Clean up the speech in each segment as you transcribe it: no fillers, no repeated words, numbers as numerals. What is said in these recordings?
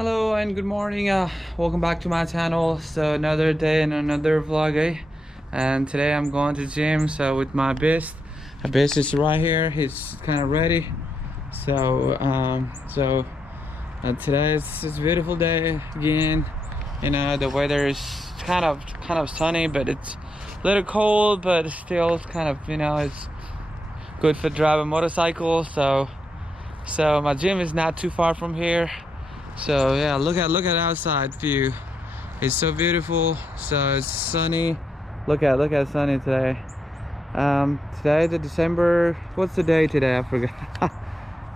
Hello and good morning. Welcome back to my channel. So another day and another vlog, and today I'm going to gym. So with my beast, my beast is right here. He's kind of ready. Today it's a beautiful day again. You know, the weather is kind of sunny, but it's a little cold, but still kind of, it's good for driving a motorcycle. So my gym is not too far from here. So yeah, look at outside view. It's so beautiful. So it's sunny. Look at sunny today. Today the December. What's the day today? I forgot.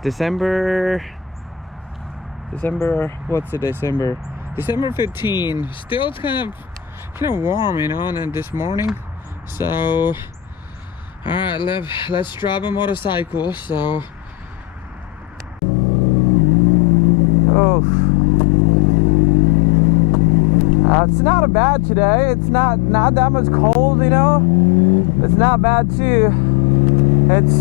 December. What's the December? December 15. Still it's kind of warm, and then this morning. So all right, let's drive a motorcycle. So. Oh, it's not a bad today. It's not that much cold, It's not bad too. It's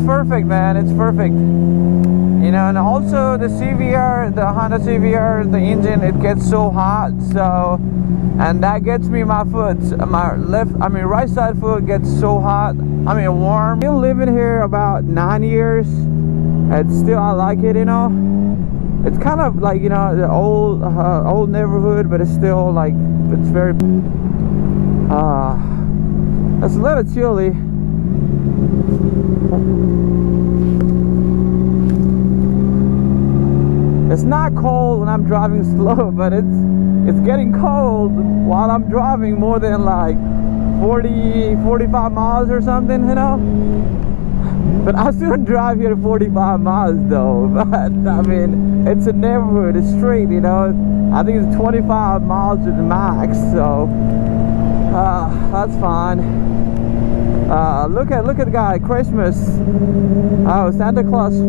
perfect, man. It's perfect. And also the CVR, the Honda CVR, the engine, it gets so hot. So, and that gets me my foot, my right side foot gets so hot. Warm. Been living here about 9 years. And still I like it, It's kind of like, the old neighborhood, but it's still like, it's very, it's a little chilly. It's not cold when I'm driving slow, but it's getting cold while I'm driving more than like 45 miles or something, But I shouldn't drive here 45 miles though. But it's a neighborhood, it's straight, I think it's 25 miles to the max, so that's fine. Look at the guy, Christmas. Oh, Santa Claus.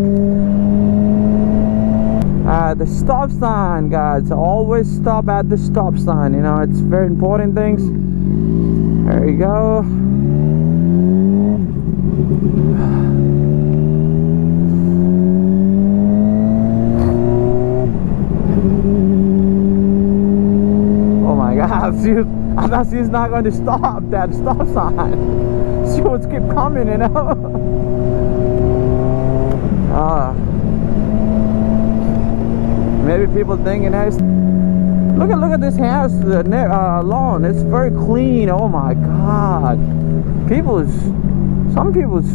The stop sign, guys. Always stop at the stop sign, it's very important things. There you go. I thought she's not going to stop that stop sign. She would keep coming, Maybe people thinking, hey, look at this house, lawn. It's very clean. Oh my God. Some people's.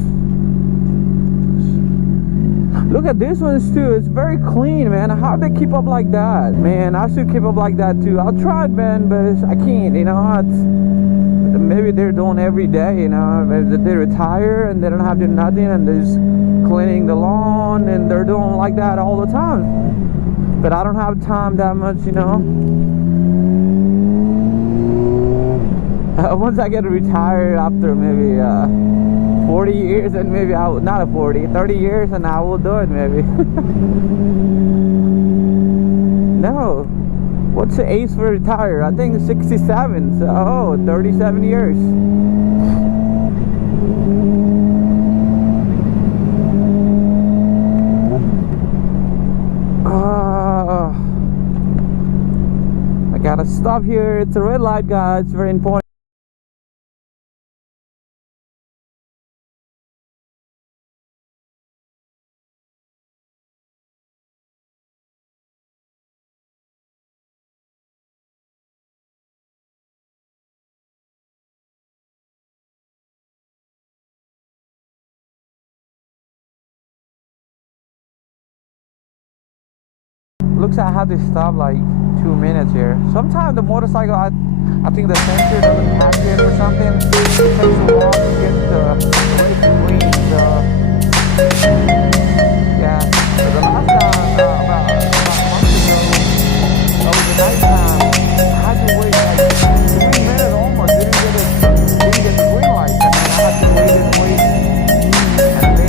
Look at this one too. It's very clean, man. How do they keep up like that? Man, I should keep up like that too. I'll try it, man, but I can't, maybe they're doing every day, They retire and they don't have to do nothing and they're just cleaning the lawn and they're doing like that all the time. But I don't have time that much, Once I get retired after maybe 40 years, and maybe I will, not a 40, 30 years, and I will do it maybe. No, what's the age for retire? I think 67, so 37 years. I gotta stop here. It's a red light, guys. It's very important. Looks like I have to stop like 2 minutes here. Sometimes the motorcycle, I think the sensor doesn't catch it or something. It takes a while to get the race green. Yeah. But the last time, about a month ago, that was the night time. I had to wait like 3 minutes almost. Didn't get the green light, and then I had to wait. And then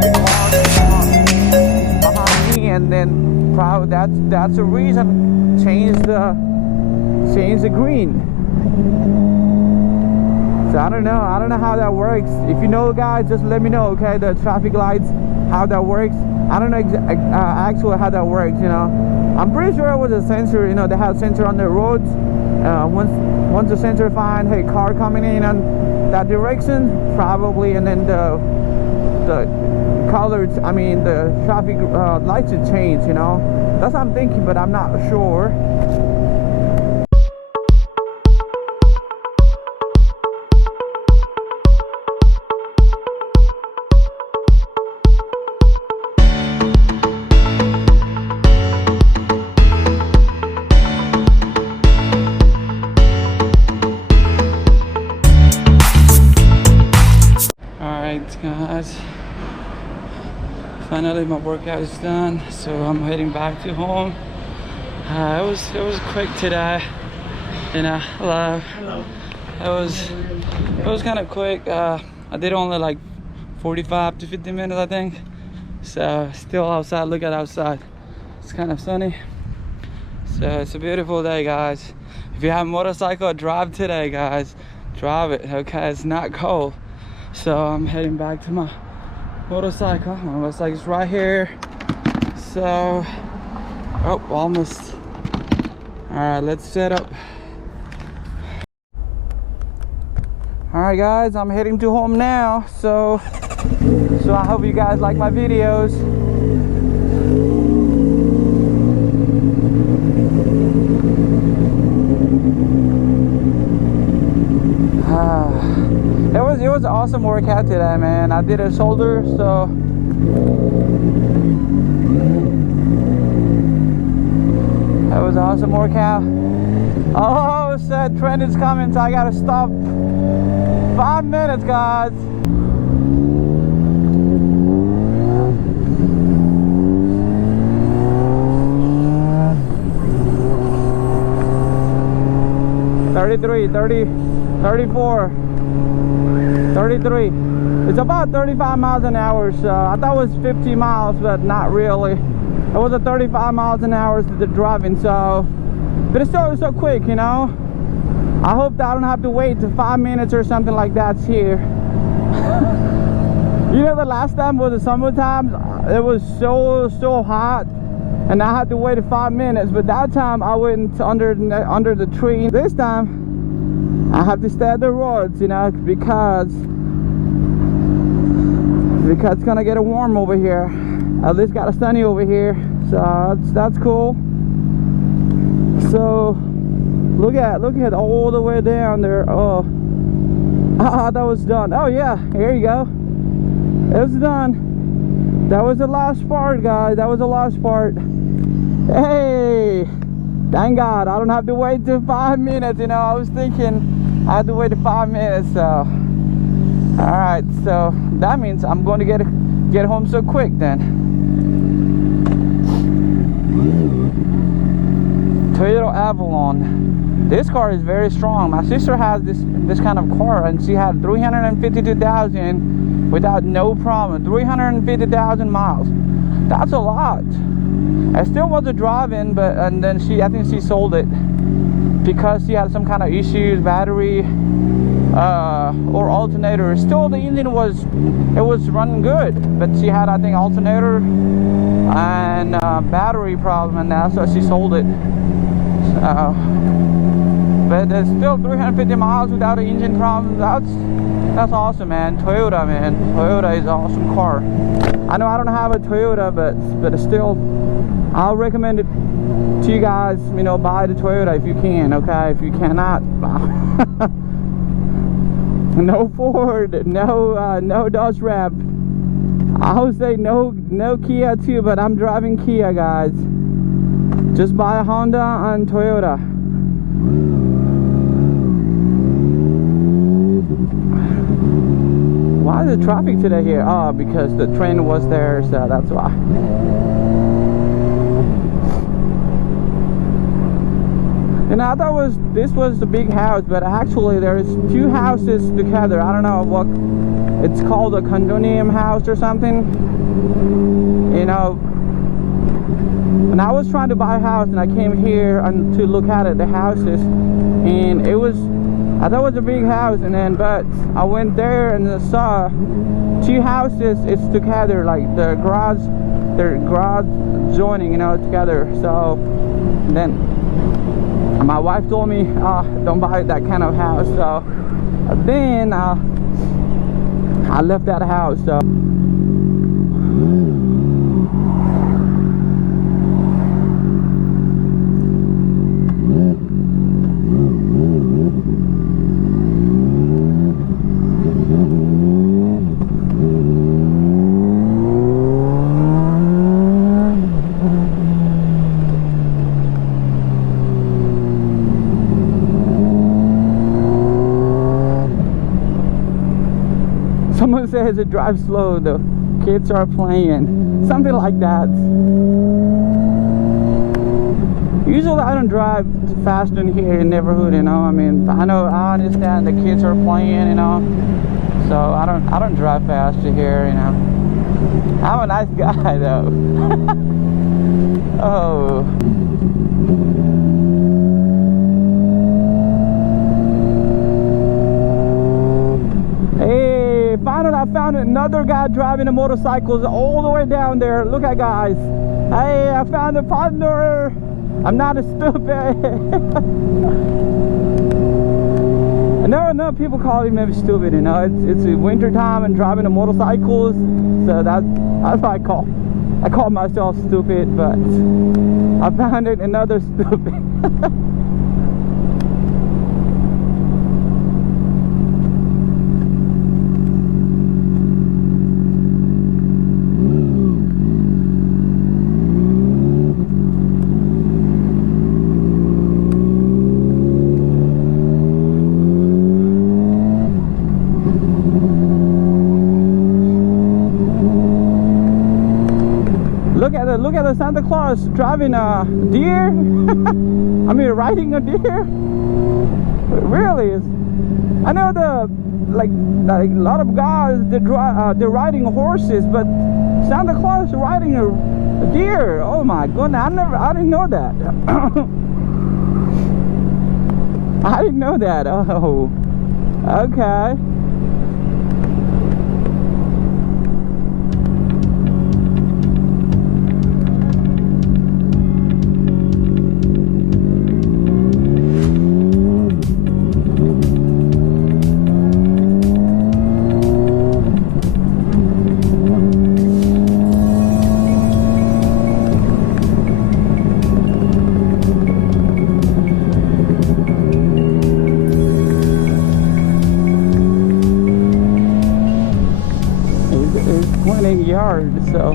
the car came up behind me, and then. That's the reason. Change the green. So I don't know how that works. If you know, guys, just let me know, okay? The traffic lights, how that works. I don't know actually how that works, you know. I'm pretty sure it was a sensor, you know, they have sensor on the roads. Once the sensor find, hey, car coming in on that direction, probably, and then the colors, I mean the traffic lights should change, you know. That's what I'm thinking, but I'm not sure. Alright guys, finally my workout is done, so I'm heading back to home. It was quick today, you know. Hello. It was kind of quick. I did only like 45 to 50 minutes, I think. So still outside. Look at outside. It's kind of sunny. So it's a beautiful day, guys. If you have a motorcycle, drive today, guys. Drive it, okay? It's not cold. So I'm heading back to my motorcycle. My motorcycle's right here. So, oh, almost. All right, let's set up. All right, guys, I'm heading to home now. So I hope you guys like my videos. It was an awesome workout today, man. I did a shoulder, so that was an awesome workout. Oh, said trend is coming, so I gotta stop. 5 minutes, guys. $33, $30, $34, $33. It's about 35 miles an hour, so I thought it was 50 miles, but not really. It was a 35 miles an hour to the driving, so, but it's still so quick, you know. I hope that I don't have to wait to 5 minutes or something like that here. You know, the last time was the summertime. It was so hot, and I had to wait 5 minutes. But that time I went under the tree. This time I have to stay at the roads, you know, because it's gonna get warm over here. At least got a sunny over here, so that's cool. So look at all the way down there. Oh, that was done. Oh yeah, here you go. It was done. That was the last part, guys. That was the last part. Hey, thank God I don't have to wait till 5 minutes. You know, I was thinking I had to wait 5 minutes. So all right, so that means I'm going to get home so quick then. Toyota Avalon. This car is very strong. My sister has this kind of car, and she had 352,000 without no problem. 350,000 miles. That's a lot. I still wasn't driving, but and then I think she sold it because she had some kind of issues, battery or alternator. Still, the engine was running good, but she had, I think, alternator and battery problem, and that's why she sold it. So, but there's still 350 miles without an engine problem. That's awesome, man. Toyota, man. Toyota is an awesome car. I know I don't have a Toyota, but still, I'll recommend it to you guys. You know, buy the Toyota if you can. Okay, if you cannot, no Ford, no Dodge Ram. I would say no Kia too, but I'm driving Kia, guys. Just buy a Honda and Toyota. Why is the traffic today here? Oh, because the train was there, so that's why. And I thought this was the big house, but actually there's 2 houses together. I don't know what it's called, a condominium house or something, you know. And I was trying to buy a house, and I came here to look at the houses, and I thought it was a big house, and then but I went there and I saw 2 houses. It's together, like the garage their garage joining, you know, together. So then my wife told me, don't buy that kind of house. So then I left that house. So someone says it drives slow, the kids are playing, something like that. Usually I don't drive fast in here in the neighborhood, you know. I mean, I understand the kids are playing, you know, so I don't drive fast in here, you know. I'm a nice guy though. Oh. Finally, I found another guy driving a motorcycle all the way down there. Look at, guys. Hey, I found a partner. I'm not stupid. No, people call me stupid, you know. It's winter time and driving a motorcycle, so that's why I call myself stupid. But I found it another stupid. Look at the Santa Claus driving a deer. I mean, riding a deer. Really? I know like a lot of guys they're riding horses, but Santa Claus is riding a deer. Oh my goodness! I didn't know that. I didn't know that. Oh, okay. Yard, so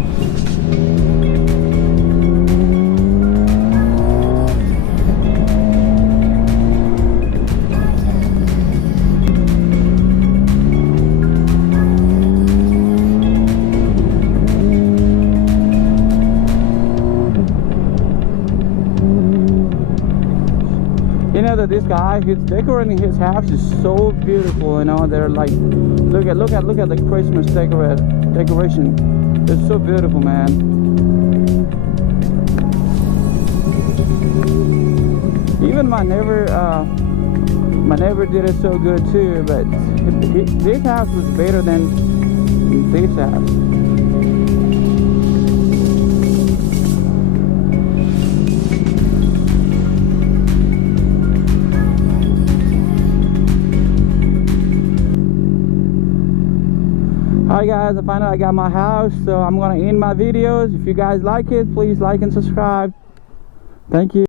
you know that this guy, he's decorating his house is so beautiful, you know. They're like, look at the Christmas decoration. It's so beautiful, man. Even my neighbor did it so good too, but this house was better than this house. Alright guys, I finally got my house, so I'm gonna end my videos. If you guys like it, please like and subscribe. Thank you.